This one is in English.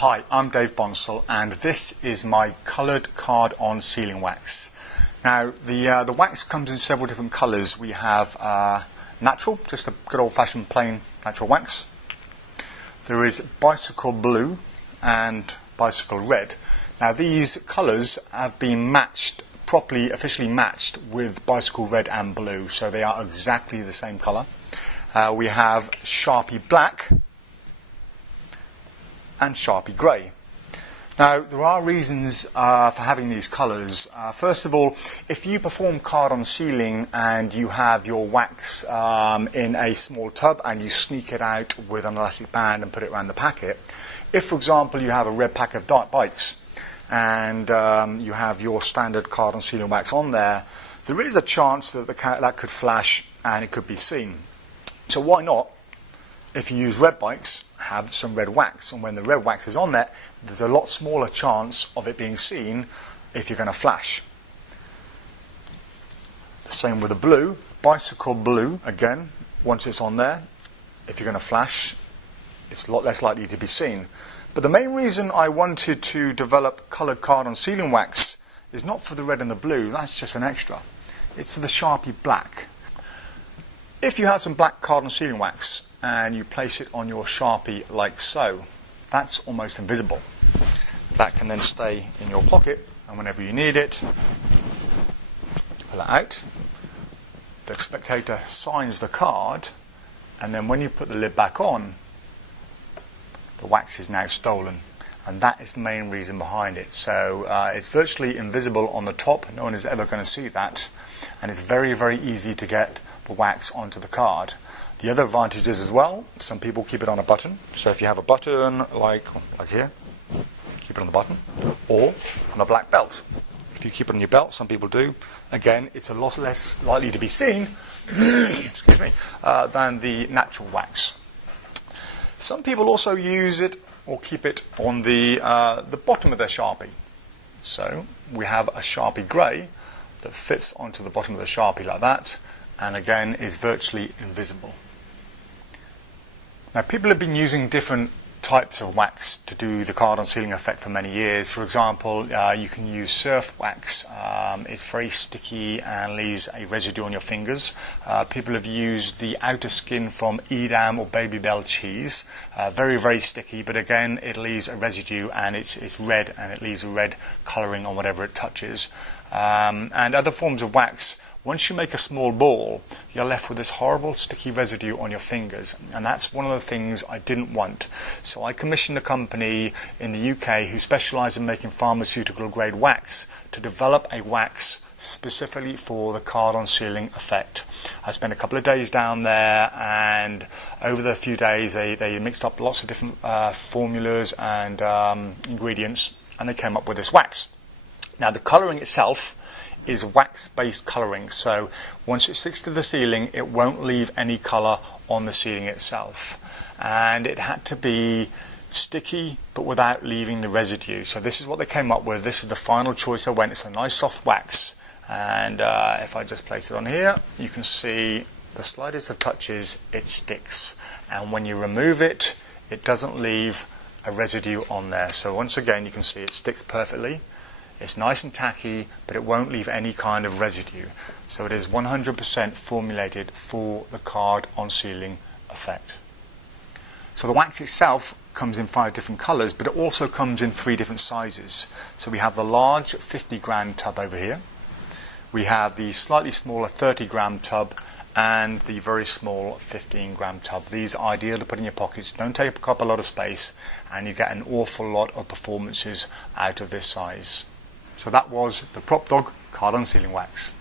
Hi, I'm Dave Bonsall, and this is my coloured card-on sealing wax. Now, the wax comes in several different colours. We have natural, just a good old-fashioned plain natural wax. There is bicycle blue and bicycle red. Now, these colours have been matched, properly, officially matched with bicycle red and blue, so they are exactly the same colour. We have Sharpie black and Sharpie grey. Now, there are reasons for having these colours. First of all, if you perform card-on sealing and you have your wax in a small tub and you sneak it out with an elastic band and put it around the packet, if, for example, you have a red pack of bikes and you have your standard card-on sealing wax on there, there is a chance that that could flash and it could be seen. So why not, if you use red bikes, have some red wax, and when the red wax is on there, there's a lot smaller chance of it being seen if you're going to flash. The same with the blue, bicycle blue, again, once it's on there, if you're going to flash, it's a lot less likely to be seen. But the main reason I wanted to develop coloured card-on sealing wax is not for the red and the blue, that's just an extra. It's for the Sharpie black. If you have some black card-on sealing wax and you place it on your Sharpie like so, that's almost invisible. That can then stay in your pocket, and whenever you need it, pull it out. The spectator signs the card, and then when you put the lid back on, the wax is now stolen. And that is the main reason behind it. So it's virtually invisible on the top, no one is ever going to see that, and it's very, very easy to get the wax onto the card. The other advantages as well, some people keep it on a button. So if you have a button like here, keep it on the button, or on a black belt. If you keep it on your belt, some people do, again, it's a lot less likely to be seen excuse me, than the natural wax. Some people also use it or keep it on the bottom of their Sharpie. So we have a Sharpie grey that fits onto the bottom of the Sharpie like that, and again is virtually invisible. Now, people have been using different types of wax to do the card-on sealing effect for many years. For example, you can use surf wax. It's very sticky and leaves a residue on your fingers. People have used the outer skin from Edam or Baby Bell cheese. Very, very sticky, but again, it leaves a residue, and it's red, and it leaves a red colouring on whatever it touches. And other forms of wax, once you make a small ball, you're left with this horrible sticky residue on your fingers, and that's one of the things I didn't want. So I commissioned a company in the UK who specialise in making pharmaceutical grade wax to develop a wax specifically for the card-on sealing effect. I spent a couple of days down there, and over the few days they mixed up lots of different formulas and ingredients, and they came up with this wax. Now, the colouring itself is wax-based colouring, so once it sticks to the ceiling, it won't leave any colour on the ceiling itself. And it had to be sticky, but without leaving the residue. So this is what they came up with. This is the final choice I went. It's a nice soft wax, and if I just place it on here, you can see the slightest of touches, it sticks. And when you remove it, it doesn't leave a residue on there. So once again, you can see it sticks perfectly. It's nice and tacky, but it won't leave any kind of residue. So it is 100% formulated for the card-on sealing effect. So the wax itself comes in 5 different colours, but it also comes in 3 different sizes. So we have the large 50-gram tub over here. We have the slightly smaller 30-gram tub, and the very small 15-gram tub. These are ideal to put in your pockets, don't take up a lot of space, and you get an awful lot of performances out of this size. So that was the PropDog card-on sealing wax.